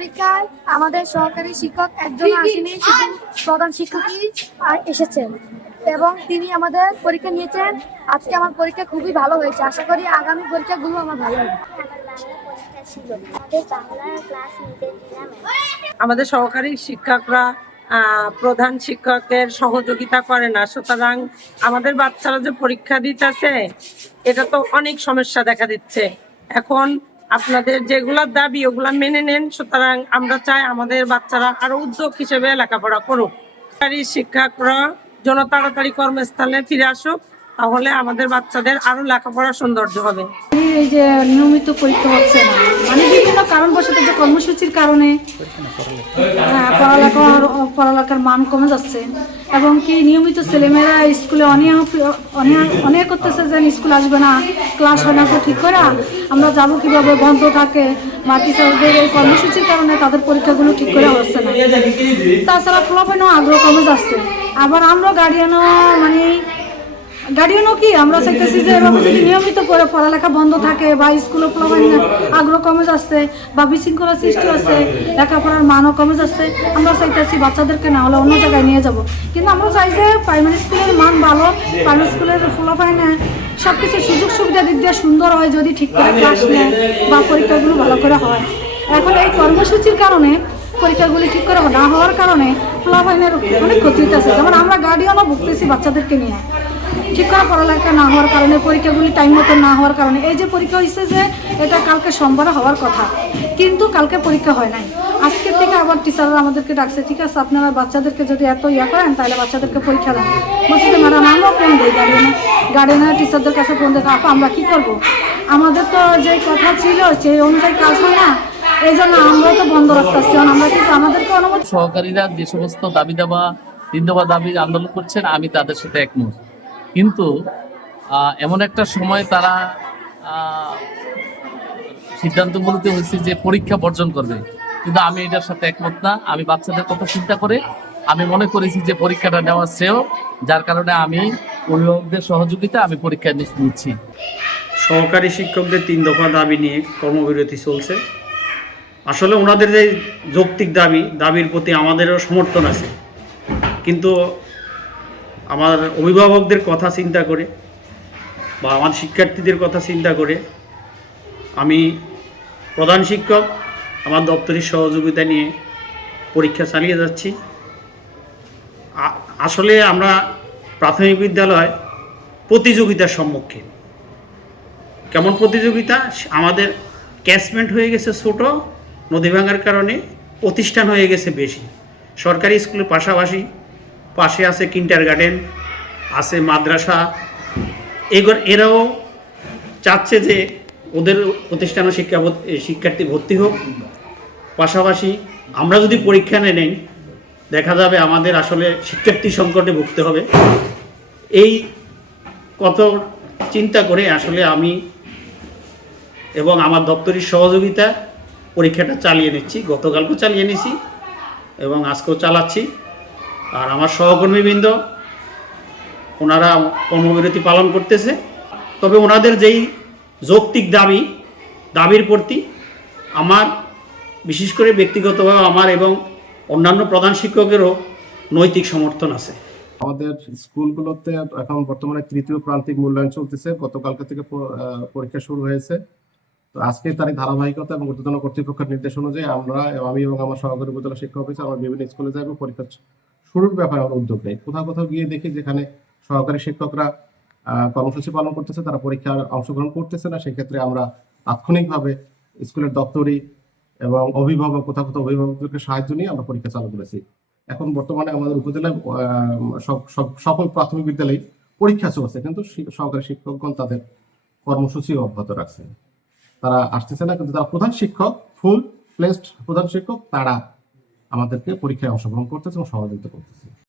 পরীক্ষায় আমাদের সহকারী শিক্ষক একজন আসেনি প্রধান শিক্ষকই এসেছেন। এবং তিনি আমাদের পরীক্ষা নিয়েছেন। আজকে আমার পরীক্ষা খুবই ভালো হয়েছে। আশা করি আগামী পরীক্ষাগুলো আমার ভালো হবে। আমাদের সহকারী শিক্ষকরা প্রধান শিক্ষকের সহযোগিতা করে না। সুতরাং আমাদের বাচ্চারা যে পরীক্ষা দিতেছে, এটা তো অনেক সমস্যা দেখা দিচ্ছে। এখন আপনাদের যেগুলার দাবি, ওগুলা মেনে নেন। সুতরাং আমরা চাই আমাদের বাচ্চারা আরও উদ্যোগ হিসেবে লেখাপড়া করুক। শিক্ষকরা যেন তাড়াতাড়ি কর্মস্থলে ফিরে আসুক। তাহলে আমাদের বাচ্চাদের আরও লেখাপড়া সৌন্দর্য হবে। এই যে নিয়মিত পরীক্ষা হচ্ছে মানে বিভিন্ন কারণবশত যে কর্মসূচির কারণে হ্যাঁ, পড়ালেখার পড়ালেখার মান কমে যাচ্ছে এবং কি নিয়মিত ছেলেমেয়েরা স্কুলে অনিয়া অনিয়া করতেছে যে স্কুল আসবে না ক্লাস হয় না তো ঠিক করে আমরা যাব কীভাবে বন্ধ থাকে বা টিচারদের এই কর্মসূচির কারণে তাদের পরীক্ষাগুলো ঠিক করে হচ্ছে না। তাছাড়া ফলাফলও আগ্রহ কমে যাচ্ছে। আবার আমরা গার্ডিয়ানও মানে গার্ডিয়ানও কি আমরা চাইতেছি যে এভাবে যদি নিয়মিত করে পড়ালেখা বন্ধ থাকে বা স্কুলে পড়াবেন আগ্রহ কমে যাচ্ছে বা বিশৃঙ্খলা সৃষ্টি হচ্ছে, লেখাপড়ার মানও কমে যাচ্ছে, আমরা চাইতেছি বাচ্চাদেরকে না হলে অন্য জায়গায় নিয়ে যাব। কিন্তু আমরা চাই যে প্রাইমারি স্কুলের মান ভালো, প্রাইমারি স্কুলের ফলাফল সব কিছু সুযোগ সুবিধা দিক দিয়ে সুন্দর হয়, যদি ঠিক করে ক্লাস নেয় বা পরীক্ষাগুলো ভালো করে হয়। এখন এই কর্মসূচির কারণে, পরীক্ষাগুলি ঠিক করে না হওয়ার কারণে ফলাফলের অনেক ক্ষতি হইতেছে। যেমন আমরা গার্ডিয়ানও ভুগতেছি বাচ্চাদেরকে নিয়ে। ঠিক করে পড়ালেখা না হওয়ার কারণে, পরীক্ষাগুলি টাইম মতো না হওয়ার কারণে। এই যে পরীক্ষা হয়েছে যে, এটা কালকে সোমবারে হওয়ার কথা, কিন্তু কালকে পরীক্ষা হয় নাই। আজকের থেকে আবার টিচাররা আমাদেরকে ডাকছে, ঠিক আছে, আপনারা বাচ্চাদেরকে যদি এত ইয়া করেন, তাহলে বাচ্চাদেরকে পরীক্ষা দেন বলছে যে ম্যাডাম আমরা ফোন দিই গার্ডিয়ানে গার্ডিয়ানের টিচারদের কাছে ফোন দিই আপা, আমরা কী করব? আমাদের তো যে কথা ছিল, সেই অনুযায়ী কাজ হয় না। এই জন্য আমরা তো বন্ধ রাখতেছি। আমরা কিন্তু আমাদেরকে অনুমতি সহকারীরা যে সমস্ত দাবি দাবা তিন দফা দাবি আন্দোলন করছেন, আমি তাদের সাথে একমত। কিন্তু এমন একটা সময় তারা সিদ্ধান্ত বলতে হয়েছে যে পরীক্ষা বর্জন করবে। কিন্তু আমি এটার সাথে একমত না। আমি বাচ্চাদের কথা চিন্তা করে আমি মনে করেছি যে পরীক্ষাটা নেওয়া শ্রেয়। যার কারণে আমি অভিভাবকদের সহযোগিতা আমি পরীক্ষা নিচ্ছি। সহকারী শিক্ষকদের তিন দফা দাবি নিয়ে কর্মবিরতি চলছে। আসলে ওনাদের যে যৌক্তিক দাবি, দাবির প্রতি আমাদেরও সমর্থন আছে। কিন্তু আমার অভিভাবকদের কথা চিন্তা করে বা আমার শিক্ষার্থীদের কথা চিন্তা করে আমি প্রধান শিক্ষক, আমার দপ্তরের সহযোগিতা নিয়ে পরীক্ষা চালিয়ে যাচ্ছি। আসলে আমরা প্রাথমিক বিদ্যালয় প্রতিযোগিতার সম্মুখীন। কেমন প্রতিযোগিতা? আমাদের ক্যাচমেন্ট হয়ে গেছে ছোট, নদী ভাঙার কারণে প্রতিষ্ঠান হয়ে গেছে বেশি। সরকারি স্কুলের পাশাপাশি পাশে আছে কিন্টার গার্ডেন আছে মাদ্রাসা। এগুলো এরাও চাচ্ছে যে ওদের প্রতিষ্ঠানে শিক্ষা শিক্ষার্থী ভর্তি হোক। পাশাপাশি আমরা যদি পরীক্ষা নেই, দেখা যাবে আমাদের আসলে শিক্ষার্থী সংকটে ভুগতে হবে। এই কত চিন্তা করে আসলে আমি এবং আমার দপ্তরের সহযোগিতা পরীক্ষাটা চালিয়ে নিচ্ছি। গতকালকেও চালিয়ে নিছি এবং আজকেও চালাচ্ছি। আর আমার সহকর্মীবৃন্দ, ওনারা কর্মবিরতি পালন করতেছে। তবে ওনাদের যেই যৌক্তিক দাবি, দাবির প্রতি আমার, বিশেষ করে ব্যক্তিগতভাবে আমার এবং অন্যান্য প্রধান শিক্ষকেরও নৈতিক সমর্থন আছে। আমাদের স্কুলগুলোতে এখন বর্তমানে তৃতীয় প্রান্তিক মূল্যায়ন চলতেছে। গতকালকে থেকে পরীক্ষা শুরু হয়েছে। তো আজকে তারিখ ধারাবাহিকতা এবং ঊর্ধ্বতন কর্তৃপক্ষের নির্দেশ অনুযায়ী আমরা, আমি এবং আমার সহকারী বিদ্যালয় শিক্ষক অফিসার আমার বিভিন্ন স্কুলে যাই এবং পরীক্ষা শুরুর ব্যাপারে আমরা উদ্যোগ নেই। কোথাও কোথাও গিয়ে দেখি যেখানে সহকারী শিক্ষকরা কর্মসূচি পালন করতেছে, তারা পরীক্ষার অংশগ্রহণ করতেছে না, সেক্ষেত্রে আমরা তাৎক্ষণিকভাবে স্কুলের দপ্তরি এবং অভিভাবক, কোথাও কোথাও অভিভাবকদেরকে সাহায্য নিয়ে আমরা পরীক্ষা চালু করেছি। এখন বর্তমানে আমাদের উপজেলায় সব- সব- সকল প্রাথমিক বিদ্যালয়ে পরীক্ষা চলছে, কিন্তু সহকারী শিক্ষকগণ তাদের কর্মসূচি অব্যাহত রাখছে। তারা আসতেছে না, কিন্তু তারা প্রধান শিক্ষক ফুল প্লেসড প্রধান শিক্ষক, তারা আমাদেরকে পরীক্ষায় অংশগ্রহণ করতেছে এবং সহযোগিতা করতেছে।